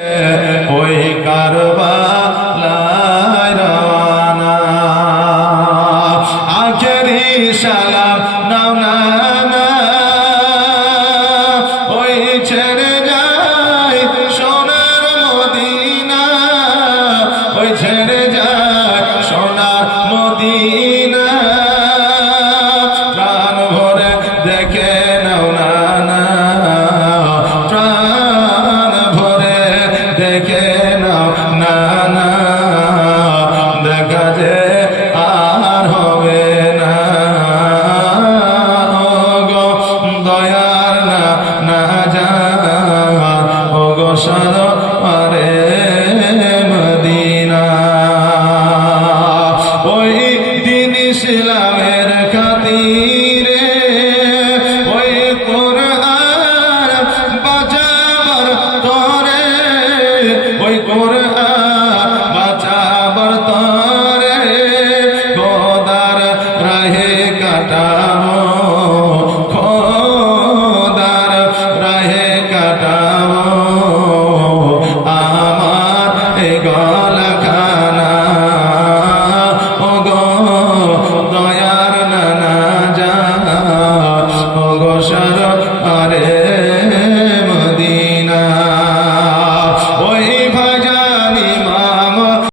ওই কারবালায় রওনা আখেরি সালাম নাও না না ওই ছেড়ে যায় সোনার মদিনা ওই ছেড়ে যায় সোনার মদিনা প্রাণ ভরে দেখে নাও না না প্রাণ ভরে দেখে নাও না না দেখা যে আর হবে না ও গো দয়ার না না যার ও গো সরোয়ারে মদিনা ওই দিন ইসলামের খাতিরে ওই কোরআন বাঁচাবার তরে ওই কোরআন বাঁচাবার তরে খোদার রাহে কাটা